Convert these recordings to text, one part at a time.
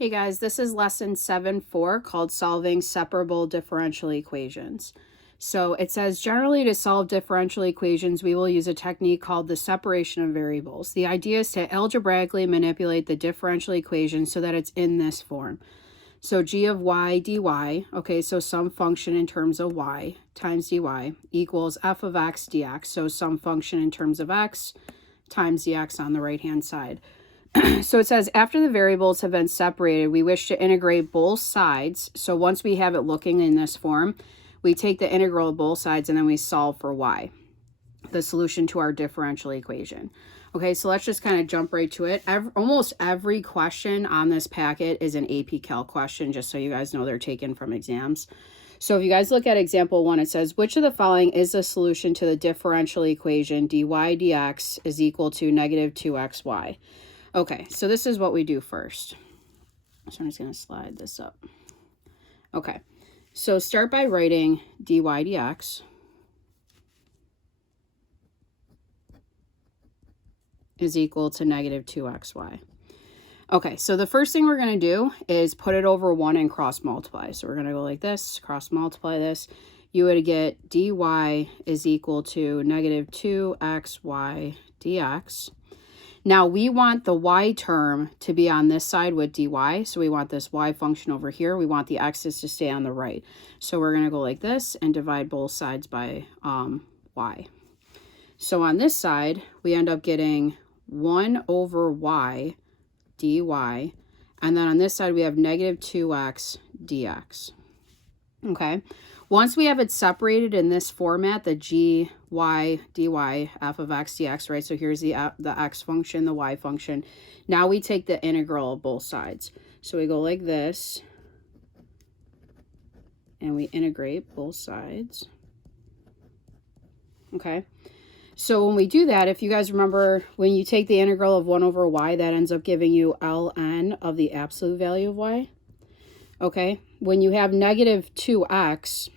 Hey guys, this is lesson 7.4 called Solving Separable Differential Equations. So it says, generally to solve differential equations, we will use a technique called the separation of variables. The idea is to algebraically manipulate the differential equation so that it's in this form. So g of y dy, okay, so some function in terms of y times dy equals f of x dx, so some function in terms of x times the x on the right-hand side. So it says, after the variables have been separated, we wish to integrate both sides. So once we have it looking in this form, we take the integral of both sides and then we solve for y, the solution to our differential equation. Okay, so let's just kind of jump right to it. Almost every question on this packet is an AP Calc question, just so you guys know they're taken from exams. So if you guys look at example 1, it says, which of the following is the solution to the differential equation dy dx is equal to negative 2xy? Okay, so this is what we do first. So I'm just going to slide this up. Okay, so start by writing dy dx is equal to negative 2xy. Okay, so the first thing we're going to do is put it over 1 and cross multiply. So we're going to go like this, cross multiply this. You would get dy is equal to negative 2xy dx. Now we want the y term to be on this side with dy, so we want this y function over here. We want the x's to stay on the right. So we're going to go like this and divide both sides by y. So on this side, we end up getting 1 over y dy, and then on this side we have negative 2x dx. Okay. Once we have it separated in this format, the g, y, dy, f of x dx, right? So here's the x function, the y function. Now we take the integral of both sides. So we go like this, and we integrate both sides. Okay. So when we do that, if you guys remember, when you take the integral of 1 over y, that ends up giving you ln of the absolute value of y. Okay. When you have negative 2x,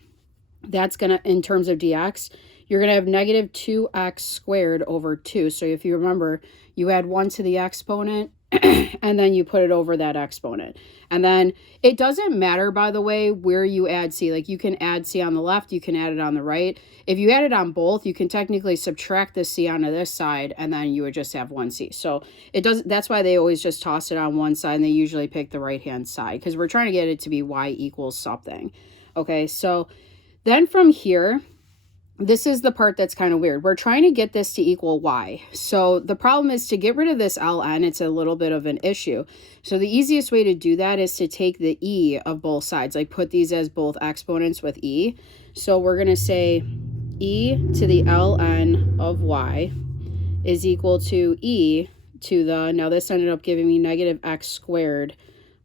that's going to, in terms of dx, you're going to have negative 2x squared over 2. So if you remember, you add 1 to the exponent, and then you put it over that exponent. And then it doesn't matter, by the way, where you add c. Like you can add c on the left, you can add it on the right. If you add it on both, you can technically subtract the c onto this side, and then you would just have 1c. So it doesn't, that's why they always just toss it on one side, and they usually pick the right-hand side, because we're trying to get it to be y equals something. Okay, so then from here, this is the part that's kind of weird. We're trying to get this to equal y. So the problem is to get rid of this ln, it's a little bit of an issue. So the easiest way to do that is to take the e of both sides, like put these as both exponents with e. So we're going to say e to the ln of y is equal to e to the, now this ended up giving me negative x squared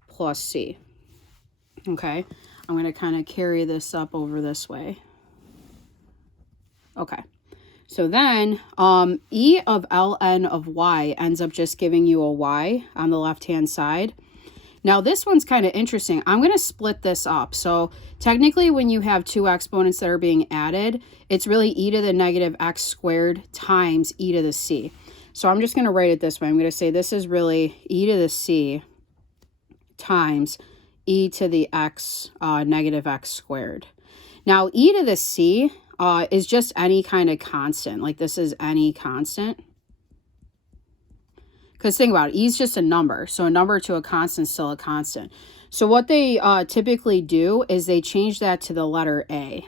plus c. Okay, I'm going to kind of carry this up over this way. Okay, so then e of ln of y ends up just giving you a y on the left-hand side. Now this one's kind of interesting. I'm going to split this up. So technically when you have two exponents that are being added, it's really e to the negative x squared times e to the c. So I'm just going to write it this way. I'm going to say this is really e to the c times e to the x negative x squared. Now e to the c is just any kind of constant. Like this is any constant. Because think about it, e is just a number. So a number to a constant is still a constant. So what they typically do is they change that to the letter a.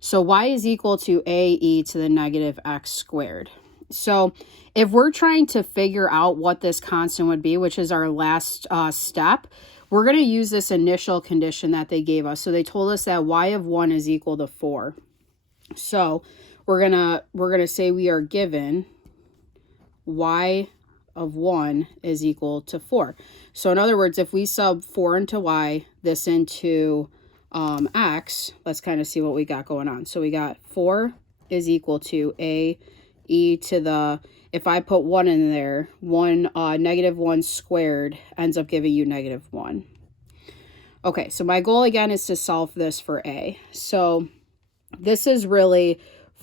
So y is equal to a e to the negative x squared. So if we're trying to figure out what this constant would be, which is our last step, we're going to use this initial condition that they gave us. So they told us that y of 1 is equal to 4. So we're gonna say we are given y of 1 is equal to 4. So in other words, if we sub 4 into y, this into x, let's kind of see what we got going on. So we got 4 is equal to a e to the, if I put 1 in there, negative 1 squared ends up giving you negative 1. Okay, so my goal again is to solve this for a. So this is really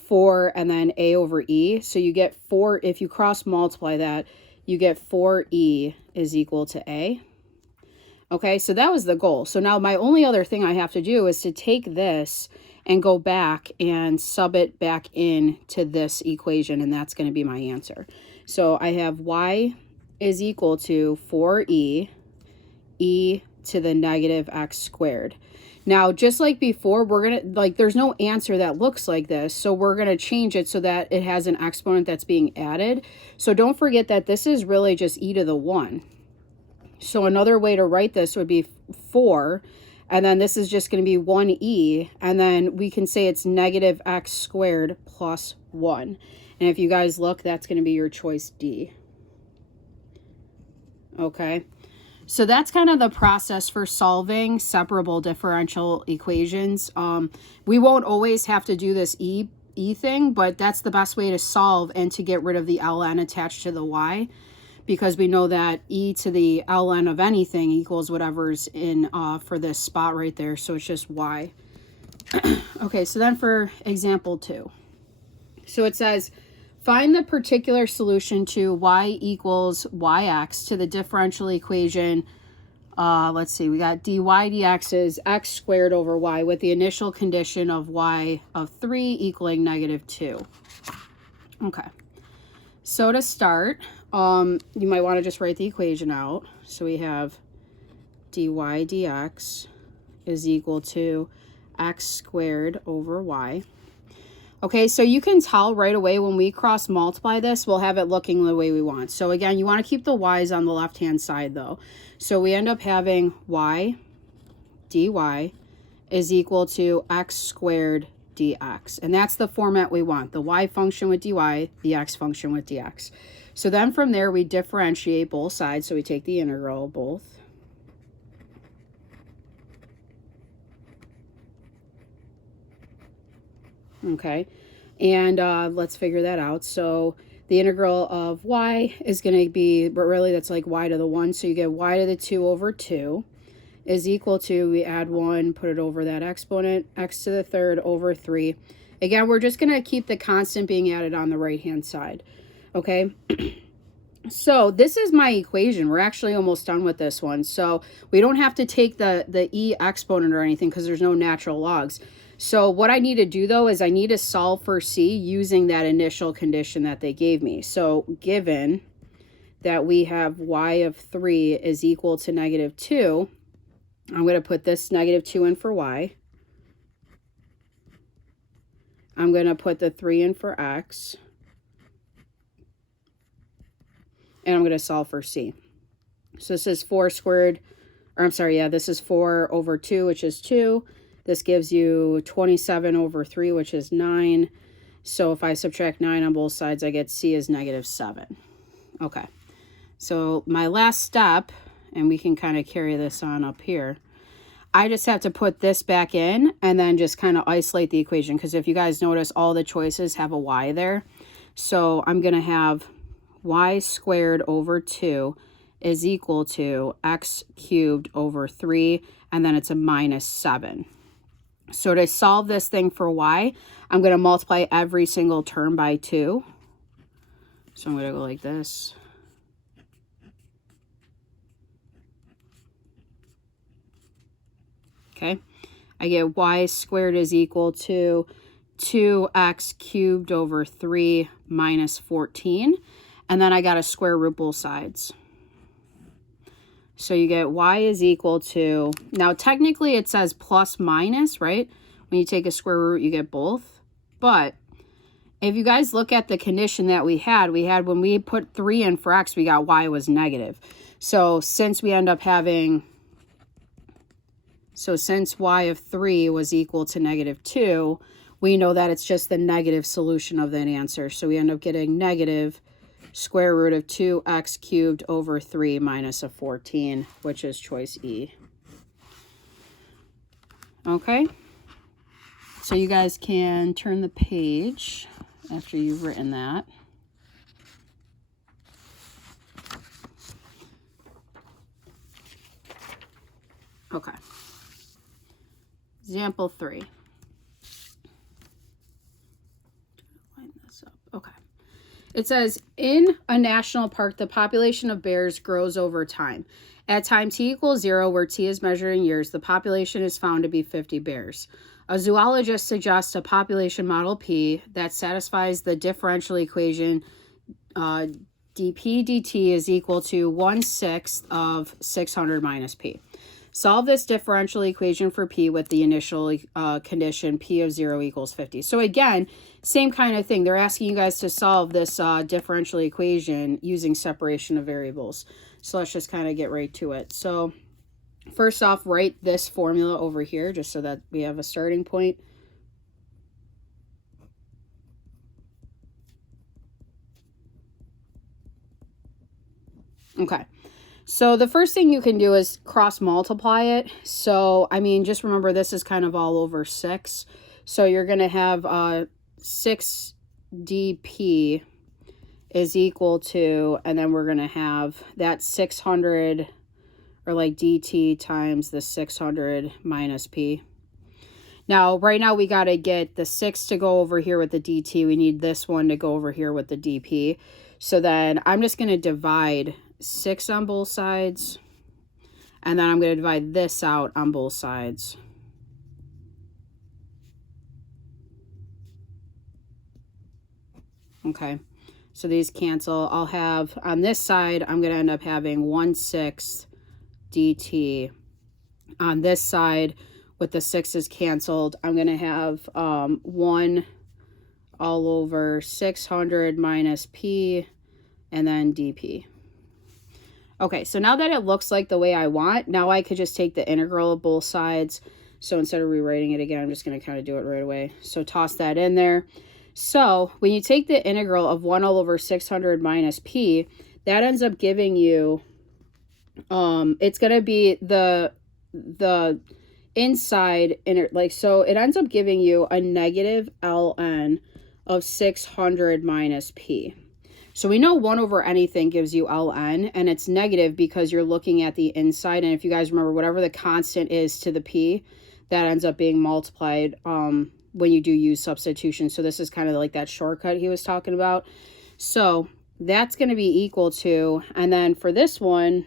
4 and then a over e. So you get 4, if you cross multiply that, you get 4e is equal to a. Okay, so that was the goal. So now my only other thing I have to do is to take this and go back and sub it back in to this equation, and that's going to be my answer. So I have y is equal to 4e to the negative x squared. Now, just like before, we're going to, like, there's no answer that looks like this, so we're going to change it so that it has an exponent that's being added. So don't forget that this is really just e to the 1. So another way to write this would be 4, and then this is just going to be 1e, and then we can say it's negative x squared plus 1. And if you guys look, that's going to be your choice D. Okay, so that's kind of the process for solving separable differential equations. We won't always have to do this e thing, but that's the best way to solve and to get rid of the ln attached to the y, because we know that e to the ln of anything equals whatever's in for this spot right there. So it's just y. Okay, so then for example 2. So it says, find the particular solution to y equals yx to the differential equation. Let's see, we got dy dx is x squared over y with the initial condition of y of 3 equaling negative 2. Okay. So to start, you might want to just write the equation out. So we have dy dx is equal to x squared over y. Okay, so you can tell right away when we cross multiply this, we'll have it looking the way we want. So again, you want to keep the y's on the left-hand side though. So we end up having y dy is equal to x squared dx. And that's the format we want, the y function with dy, the x function with dx. So then from there, we differentiate both sides. So we take the integral of both. Okay, and let's figure that out. So the integral of y is going to be, but really that's like y to the 1. So you get y to the 2 over 2 is equal to, we add 1, put it over that exponent, x to the 3rd over 3. Again, we're just going to keep the constant being added on the right-hand side. Okay, so this is my equation. We're actually almost done with this one. So we don't have to take the e exponent or anything because there's no natural logs. So what I need to do though is I need to solve for c using that initial condition that they gave me. So given that we have y of 3 is equal to negative 2, I'm going to put this negative 2 in for y. I'm going to put the 3 in for x. And I'm going to solve for c. So this is 4 squared, or I'm sorry, yeah, this is 4 over 2, which is 2. This gives you 27 over 3, which is 9. So if I subtract 9 on both sides, I get c is negative 7. Okay, so my last step, and we can kind of carry this on up here, I just have to put this back in and then just kind of isolate the equation, because if you guys notice, all the choices have a y there. So I'm going to have y squared over 2 is equal to x cubed over 3, and then it's a minus 7. So to solve this thing for y, I'm going to multiply every single term by 2. So I'm going to go like this. Okay, I get y squared is equal to 2x cubed over 3 minus 14. And then I got to square root both sides. So you get y is equal to, now technically it says plus minus, right? When you take a square root, you get both. But if you guys look at the condition that we had when we put 3 in for x, we got y was negative. So since we end up having, since y of 3 was equal to negative 2, we know that it's just the negative solution of that answer. So we end up getting negative square root of 2x cubed over 3 minus a 14, which is choice E. Okay, so you guys can turn the page after you've written that. Okay, example 3. Line this up. Okay. it says, in a national park, the population of bears grows over time. At time t equals 0, where t is measured in years, the population is found to be 50 bears. A zoologist suggests a population model P that satisfies the differential equation dp dt is equal to 1/6 of 600 minus p. Solve this differential equation for p with the initial condition p of 0 equals 50. So again, same kind of thing. They're asking you guys to solve this differential equation using separation of variables. So let's just kind of get right to it. So first off, write this formula over here just so that we have a starting point. Okay. So the first thing you can do is cross multiply it. So, I mean, just remember this is kind of all over 6. So you're going to have 6 dp is equal to, and then we're going to have that 600, or like dt times the 600 minus p. Now, right now we got to get the 6 to go over here with the dt. We need this one to go over here with the dp. So then I'm just going to divide 6 on both sides, and then I'm going to divide this out on both sides. Okay, so these cancel. I'll have, on this side, I'm going to end up having 1/6 dt. On this side, with the 6's canceled, I'm going to have 1 all over 600 minus p, and then dp. Okay, so now that it looks like the way I want, now I could just take the integral of both sides. So instead of rewriting it again, I'm just going to kind of do it right away. So toss that in there. So when you take the integral of 1 all over 600 minus p, that ends up giving you, it's going to be the inside, so it ends up giving you a negative ln of 600 minus p. So we know 1 over anything gives you ln, and it's negative because you're looking at the inside. And if you guys remember, whatever the constant is to the p, that ends up being multiplied when you do use substitution. So this is kind of like that shortcut he was talking about. So that's going to be equal to, and then for this one,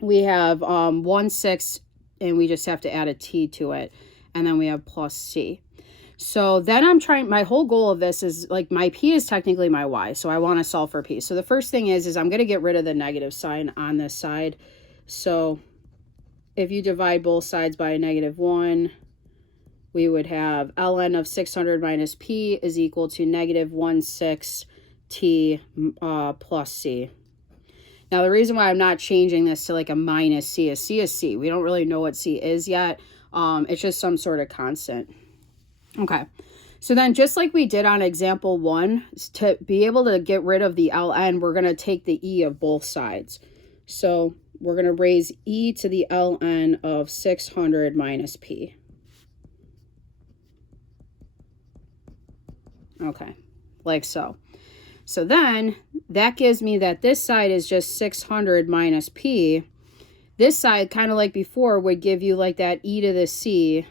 we have 1/6, and we just have to add a t to it. And then we have plus c. So then I'm trying, my whole goal of this is, like, my p is technically my y, so I want to solve for p. So the first thing is I'm going to get rid of the negative sign on this side. So if you divide both sides by a -1, we would have ln of 600 minus p is equal to negative 1/6 t plus c. Now, the reason why I'm not changing this to like a minus c is c. We don't really know what c is yet. It's just some sort of constant. Okay, so then just like we did on example 1, to be able to get rid of the ln, we're going to take the e of both sides. So we're going to raise e to the ln of 600 minus p. Okay, like so. So then that gives me that this side is just 600 minus p. This side, kind of like before, would give you like that e to the c,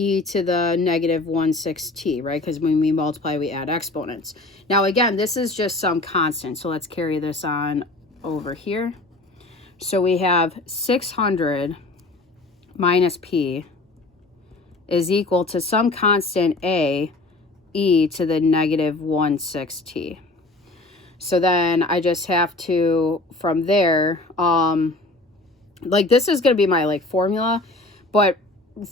e to the negative 1/6 t, right? Because when we multiply, we add exponents. Now, again, this is just some constant. So let's carry this on over here. So we have 600 minus p is equal to some constant a, e to the negative 1/6 t. So then I just have to, from there, like this is going to be my like formula, but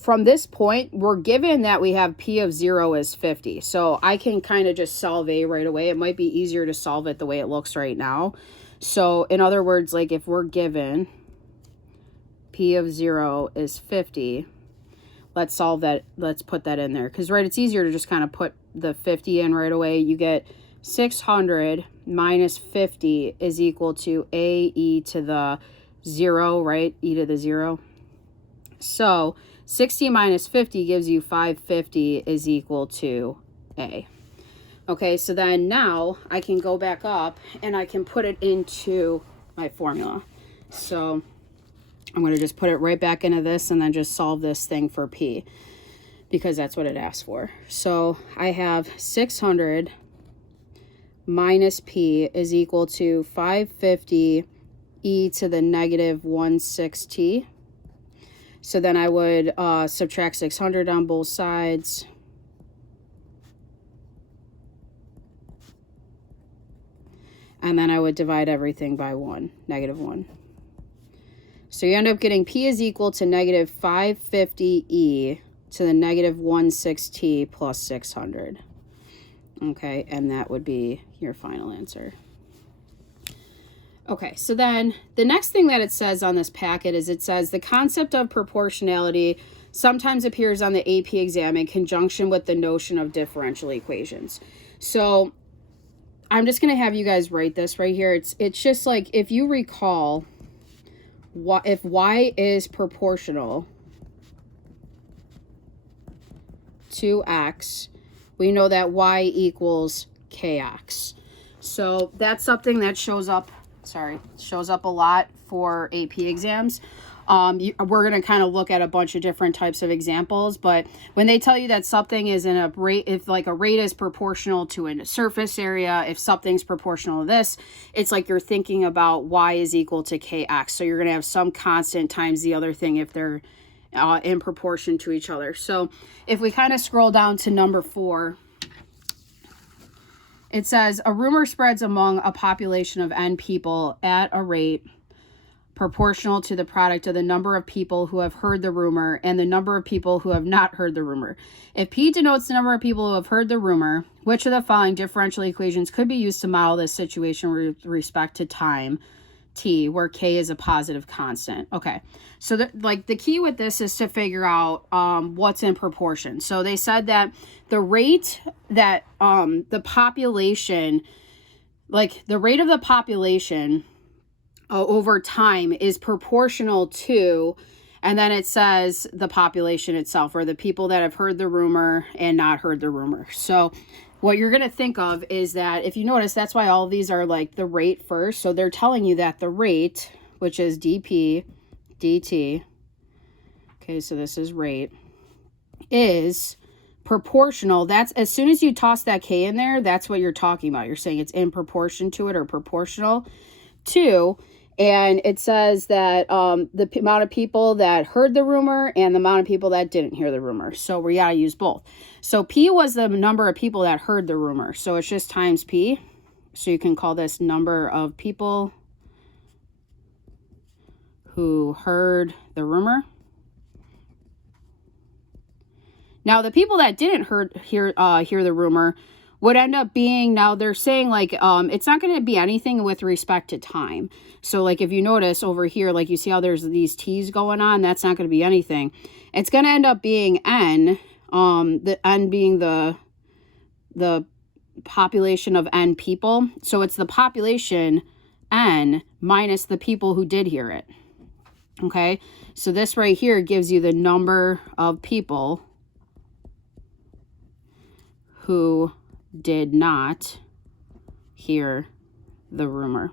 from this point, we're given that we have p of 0 is 50. So I can kind of just solve a right away. It might be easier to solve it the way it looks right now. So in other words, like if we're given p of 0 is 50, let's solve that. Let's put that in there. Because, right, it's easier to just kind of put the 50 in right away. You get 600 minus 50 is equal to a e to the 0, right? E to the 0. So 60 minus 50 gives you 550 is equal to a. Okay, so then now I can go back up and I can put it into my formula. So I'm going to just put it right back into this and then just solve this thing for p, because that's what it asked for. So I have 600 minus P is equal to 550 e to the negative 1/6t. So then I would subtract 600 on both sides. And then I would divide everything by 1, negative 1. So you end up getting P is equal to negative 550 e to the negative 1/6t plus 600. Okay, and that would be your final answer. Okay, so then the next thing that it says on this packet is it says the concept of proportionality sometimes appears on the AP exam in conjunction with the notion of differential equations. So I'm just going to have you guys write this right here. It's just like, if you recall, if y is proportional to x, we know that y equals kx. So that's something that shows up a lot for AP exams. We're going to kind of look at a bunch of different types of examples, but when they tell you that something is in a rate, if like a rate is proportional to a surface area, if something's proportional to this, it's like you're thinking about y is equal to kx. So you're going to have some constant times the other thing if they're in proportion to each other. So if we kind of scroll down to number 4, it says a rumor spreads among a population of n people at a rate proportional to the product of the number of people who have heard the rumor and the number of people who have not heard the rumor. If P denotes the number of people who have heard the rumor, which of the following differential equations could be used to model this situation with respect to time T, where K is a positive constant? Okay, so the key with this is to figure out what's in proportion. So they said that the rate that the population, like the rate of the population over time is proportional to, and then it says the population itself, or the people that have heard the rumor and not heard the rumor. So what you're going to think of is that, if you notice, that's why all of these are like the rate first. So they're telling you that the rate, which is dp dt, okay, so this is rate, is proportional. That's as soon as you toss that k in there, that's what you're talking about. You're saying it's in proportion to it, or proportional to. And it says that the amount of people that heard the rumor and the amount of people that didn't hear the rumor. So we got to use both. So P was the number of people that heard the rumor. So it's just times P. So you can call this number of people who heard the rumor. Now, the people that didn't hear the rumor would end up being, now they're saying like, it's not going to be anything with respect to time. So like if you notice over here, like you see how there's these T's going on, that's not going to be anything. It's going to end up being N, the N being the population of N people. So it's the population N minus the people who did hear it. Okay, so this right here gives you the number of people who did not hear the rumor.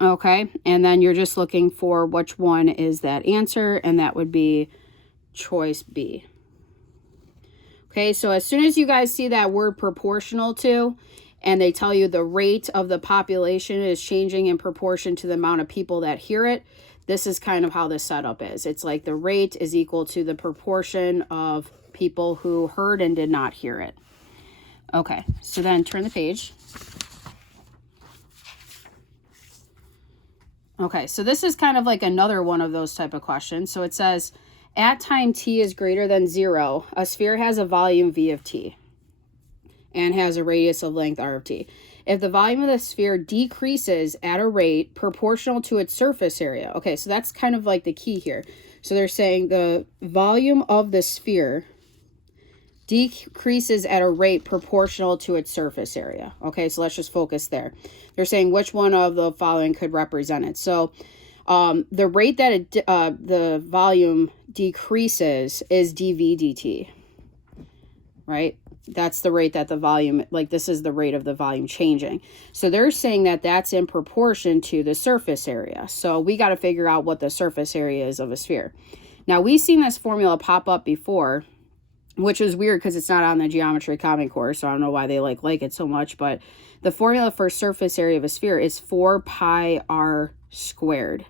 Okay, and then you're just looking for which one is that answer, and that would be choice B. Okay, so as soon as you guys see that word proportional to, and they tell you the rate of the population is changing in proportion to the amount of people that hear it, this is kind of how the setup is. It's like the rate is equal to the proportion of people who heard and did not hear it. Okay, so then turn the page. Okay, so this is kind of like another one of those type of questions. So it says, at time t is greater than 0, a sphere has a volume v of t and has a radius of length r of t. If the volume of the sphere decreases at a rate proportional to its surface area. Okay, so that's kind of like the key here. So they're saying the volume of the sphere decreases at a rate proportional to its surface area. Okay, so let's just focus there. They're saying which one of the following could represent it. So the rate that the volume decreases is dv dt, right? That's the rate that the volume, like this is the rate of the volume changing. So they're saying that that's in proportion to the surface area. So we got to figure out what the surface area is of a sphere. Now we've seen this formula pop up before. which is weird because it's not on the geometry common core, so I don't know why they like it so much, but the formula for surface area of a sphere is 4 pi r squared.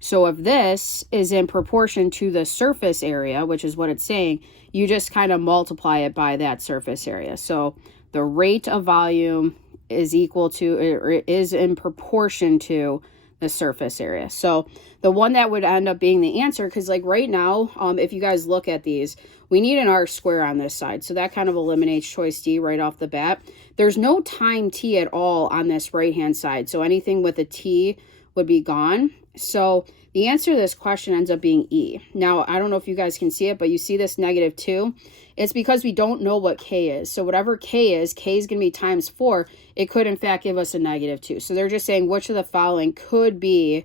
So if this is in proportion to the surface area, which is what it's saying, you just kind of multiply it by that surface area. So the rate of volume is equal to, or is in proportion to the surface area. So the one that would end up being the answer, because like right now, if you guys look at these, we need an r square on this side. So that kind of eliminates choice D right off the bat. There's no time t at all on this right-hand side. So anything with a t would be gone. So the answer to this question ends up being E. Now, I don't know if you guys can see it, but you see this -2? It's because we don't know what K is. So whatever K is going to be times 4. It could, in fact, give us a -2. So they're just saying which of the following could be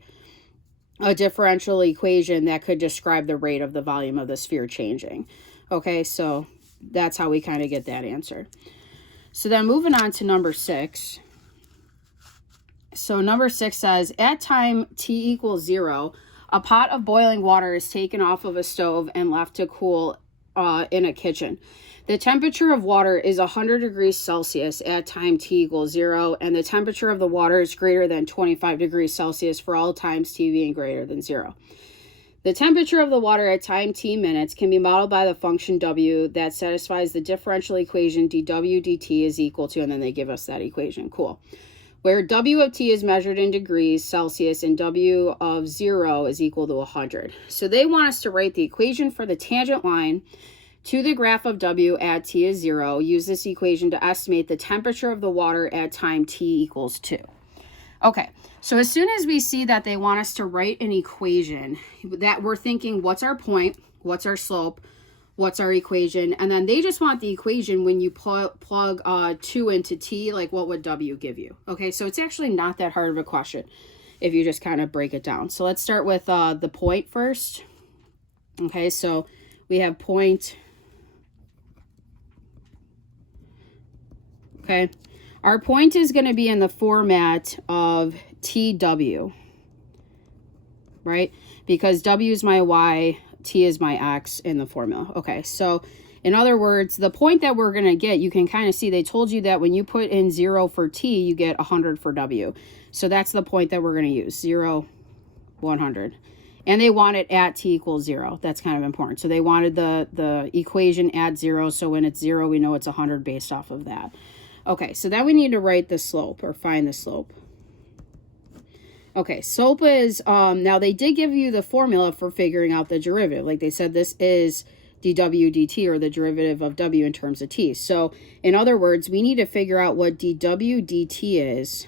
a differential equation that could describe the rate of the volume of the sphere changing. Okay, so that's how we kind of get that answer. So then moving on to number 6. So number 6 says, at time t equals 0, a pot of boiling water is taken off of a stove and left to cool in a kitchen. The temperature of water is 100 degrees Celsius at time t equals 0, and the temperature of the water is greater than 25 degrees Celsius for all times t being greater than 0. The temperature of the water at time t minutes can be modeled by the function w that satisfies the differential equation dw dt is equal to, and then they give us that equation. Cool. Where w of t is measured in degrees Celsius and w of 0 is equal to 100. So they want us to write the equation for the tangent line to the graph of w at t is 0. Use this equation to estimate the temperature of the water at time t equals 2. Okay, so as soon as we see that they want us to write an equation, that we're thinking, what's our point, what's our slope, what's our equation, and then they just want the equation when you plug 2 into t, like what would w give you? Okay, so it's actually not that hard of a question if you just kind of break it down. So let's start with the point first. Okay, so we have point. Okay, our point is going to be in the format of TW, right? Because W is my Y, T is my X in the formula. Okay, so in other words, the point that we're going to get, you can kind of see they told you that when you put in 0 for T, you get 100 for W. So that's the point that we're going to use, 0, 100. And they want it at t equals 0. That's kind of important. So they wanted the equation at 0. So when it's 0, we know it's 100 based off of that. Okay, so then we need to write the slope or find the slope. Okay, slope is, now they did give you the formula for figuring out the derivative. Like they said, this is dw dt, or the derivative of w in terms of t. So in other words, we need to figure out what dw dt is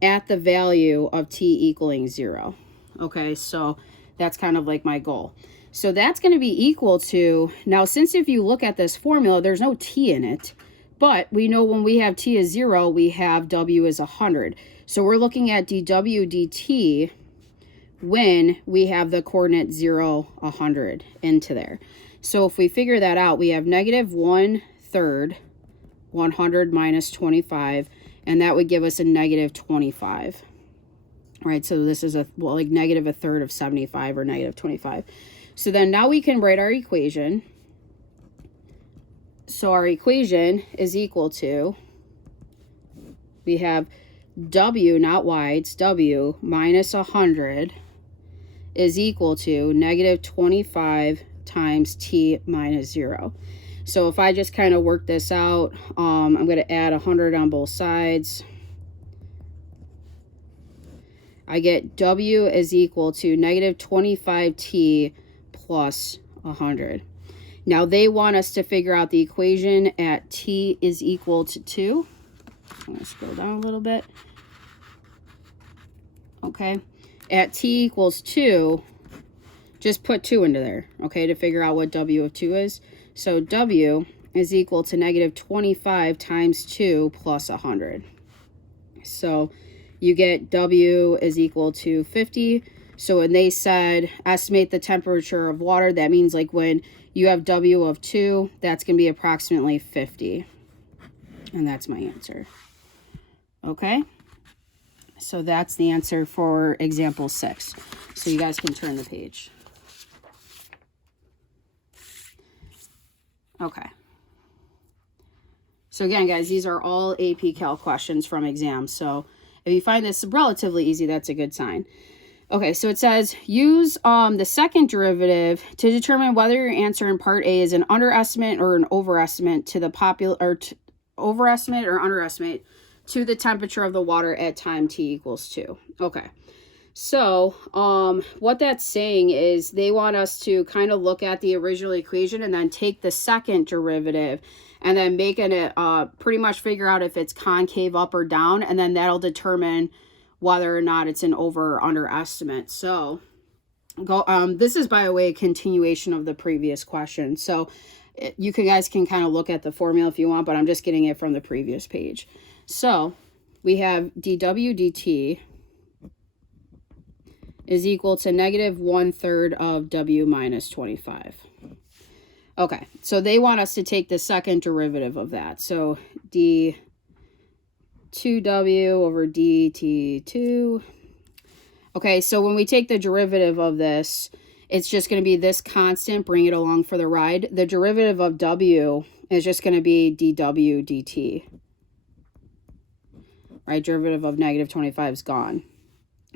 at the value of t equaling 0. Okay, so that's kind of like my goal. So that's going to be equal to, now since if you look at this formula, there's no t in it, but we know when we have t as 0, we have w as 100. So we're looking at dw dt when we have the coordinate 0, 100 into there. So if we figure that out, we have -1/3, 100 minus 25, and that would give us a -25. Right, so this is like -1/3 of 75 or -25. So then now we can write our equation. So our equation is equal to, we have w, not y, it's w, minus 100 is equal to -25 times t minus 0. So if I just kind of work this out, I'm going to add 100 on both sides. I get w is equal to -25t plus 100. Now they want us to figure out the equation at t is equal to 2. I'm going to scroll down a little bit. Okay. At t equals 2, just put 2 into there, okay, to figure out what w of 2 is. So w is equal to -25 times 2 plus 100. So you get w is equal to 50. So when they said estimate the temperature of water, that means like when you have w of 2, that's going to be approximately 50. And that's my answer. Okay? So that's the answer for example 6. So you guys can turn the page. Okay. So again, guys, these are all AP Calc questions from exams. So if you find this relatively easy, that's a good sign. Okay, so it says use the second derivative to determine whether your answer in part A is an underestimate or an overestimate to the overestimate or underestimate to the temperature of the water at time t equals 2. Okay. So, what that's saying is they want us to kind of look at the original equation and then take the second derivative and then make it pretty much figure out if it's concave up or down, and then that'll determine whether or not it's an over or underestimate. So, this is, by the way, a continuation of the previous question. So, you guys can kind of look at the formula if you want, but I'm just getting it from the previous page. So, we have dw dt is equal to negative 1/3 of w minus 25. Okay, so they want us to take the second derivative of that. So d2w over dt2. Okay, so when we take the derivative of this, it's just going to be this constant, bring it along for the ride. The derivative of w is just going to be dw dt. Right, derivative of negative 25 is gone.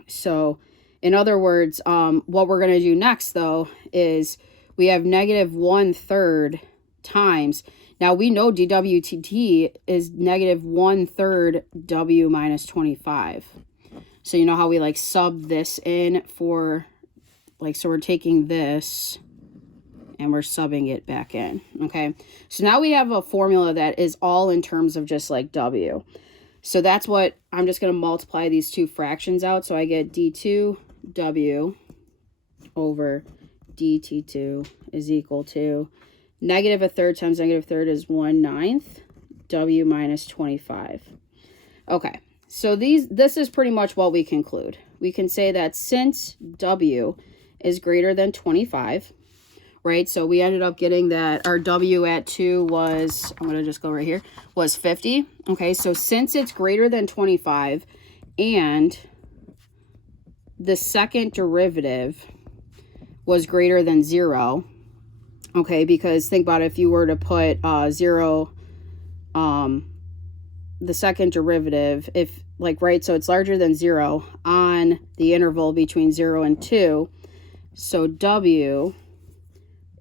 So in other words, what we're going to do next, though, is we have negative 1/3 times. Now, we know dwdt is negative 1/3 w minus 25. So you know how we, like, sub this in for, like, so we're taking this and we're subbing it back in, okay? So now we have a formula that is all in terms of just, like, w. So that's what I'm just going to multiply these two fractions out. So I get d2w over dt2 is equal to negative 1/3 times negative 1/3 is 1/9 w minus 25. Okay, so this is pretty much what we conclude. We can say that since w is greater than 25, right? So we ended up getting that our w at 2 was, I'm going to just go right here, was 50. Okay, so since it's greater than 25 and the second derivative was greater than 0, okay, because think about it, if you were to put 0, the second derivative, if, like, right, so it's larger than 0 on the interval between 0 and 2, so w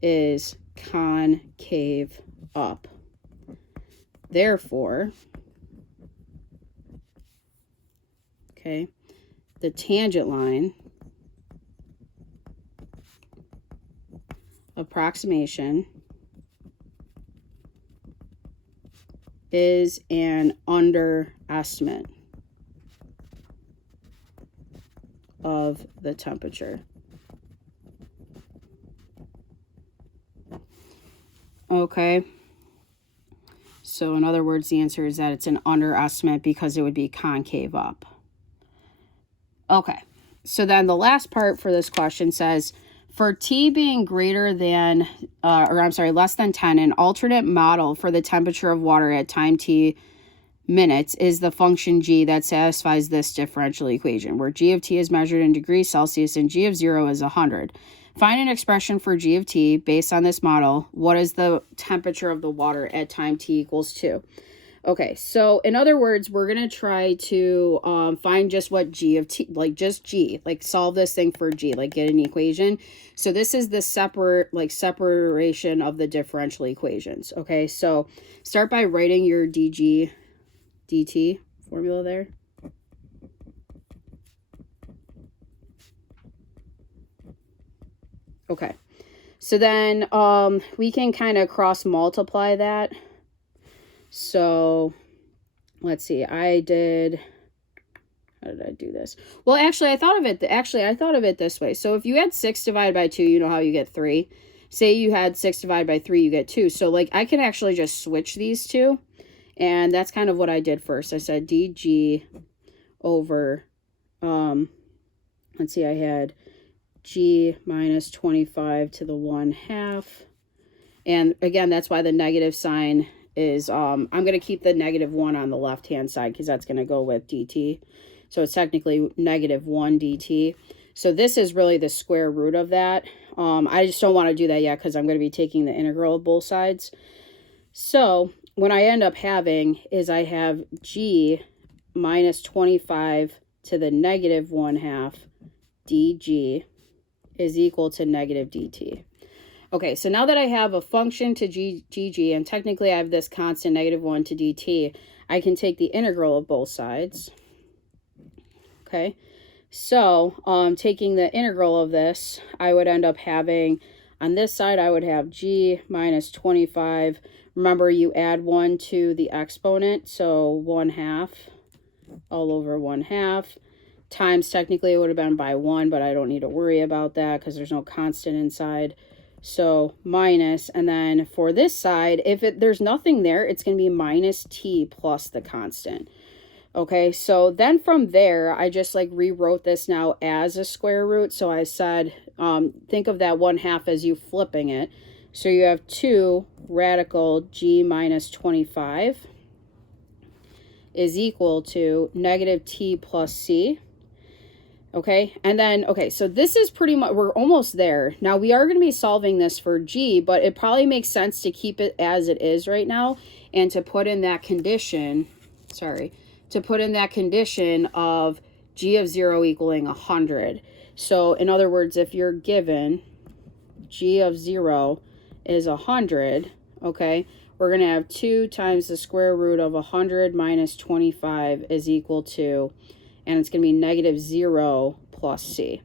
is concave up. Therefore, okay, the tangent line approximation is an underestimate of the temperature. Okay. So in other words, the answer is that it's an underestimate because it would be concave up. Okay. So then the last part for this question says, for t being greater than, less than 10, an alternate model for the temperature of water at time t minutes is the function g that satisfies this differential equation, where g of t is measured in degrees Celsius and g of 0 is 100. Find an expression for g of t based on this model. What is the temperature of the water at time t equals 2? Okay, so in other words, we're going to try to find just what g of t, like just g, like solve this thing for g, like get an equation. So this is the separation of the differential equations. Okay, so start by writing your dg dt formula there. Okay, so then we can kind of cross multiply that. So let's see, how did I do this? Well, actually, I thought of it this way. So if you had 6 divided by 2, you know how you get 3. Say you had 6 divided by 3, you get 2. So, like, I can actually just switch these two. And that's kind of what I did first. I said dg over, let's see, I had g minus 25 to the 1/2. And again, that's why the negative sign is, I'm going to keep the -1 on the left-hand side because that's going to go with dt. So it's technically -1 dt. So this is really the square root of that. I just don't want to do that yet because I'm going to be taking the integral of both sides. So what I end up having is I have g minus 25 to the negative 1/2 dg is equal to negative dt. Okay, so now that I have a function to gg, and technically I have this constant -1 to dt, I can take the integral of both sides. Okay, so taking the integral of this, I would end up having, on this side, I would have g minus 25. Remember, you add 1 to the exponent, so 1/2 all over 1/2. Times, technically, it would have been by 1, but I don't need to worry about that because there's no constant inside. So minus, and then for this side, if there's nothing there, it's going to be minus t plus the constant. Okay, so then from there, I just like rewrote this now as a square root. So I said, think of that 1/2 as you flipping it. So you have 2 radical g minus 25 is equal to negative t plus c. Okay, and then, okay, so this is pretty much, we're almost there. Now, we are going to be solving this for g, but it probably makes sense to keep it as it is right now and to put in that condition, to put in that condition of g of 0 equaling 100. So, in other words, if you're given g of 0 is 100, okay, we're going to have 2 times the square root of 100 minus 25 is equal to, and it's going to be negative 0 plus c.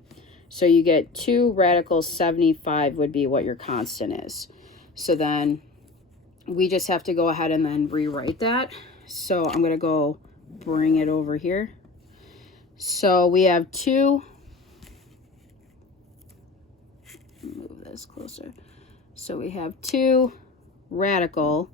So you get 2 radical 75 would be what your constant is. So then we just have to go ahead and then rewrite that. So I'm going to go bring it over here. So we have 2, move this closer. So we have 2 radical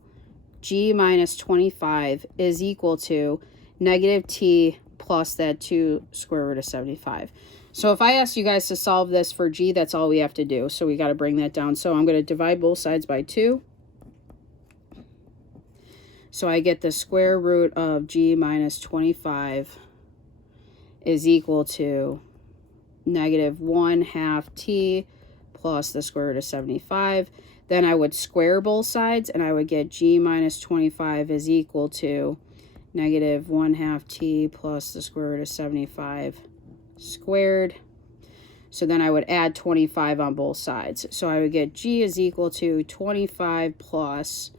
g minus 25 is equal to negative t plus that 2 square root of 75. So if I ask you guys to solve this for g, that's all we have to do. So we got to bring that down. So I'm going to divide both sides by 2. So I get the square root of g minus 25 is equal to negative 1/2 t plus the square root of 75. Then I would square both sides, and I would get g minus 25 is equal to negative 1/2 t plus the square root of 75 squared. So then I would add 25 on both sides. So I would get g is equal to 25 plus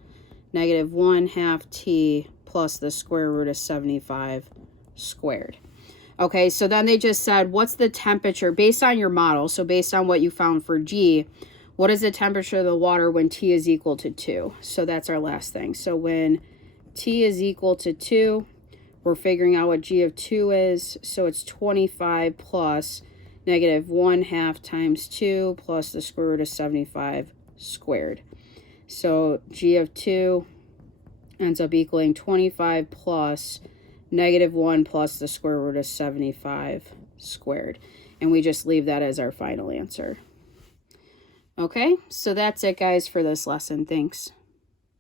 negative 1/2 t plus the square root of 75 squared. Okay, so then they just said, what's the temperature based on your model? So based on what you found for g, what is the temperature of the water when t is equal to 2? So that's our last thing. So when t is equal to 2, we're figuring out what g of 2 is. So it's 25 plus negative 1/2 times 2 plus the square root of 75 squared. So g of 2 ends up equaling 25 plus negative 1 plus the square root of 75 squared. And we just leave that as our final answer. Okay, so that's it, guys, for this lesson. Thanks.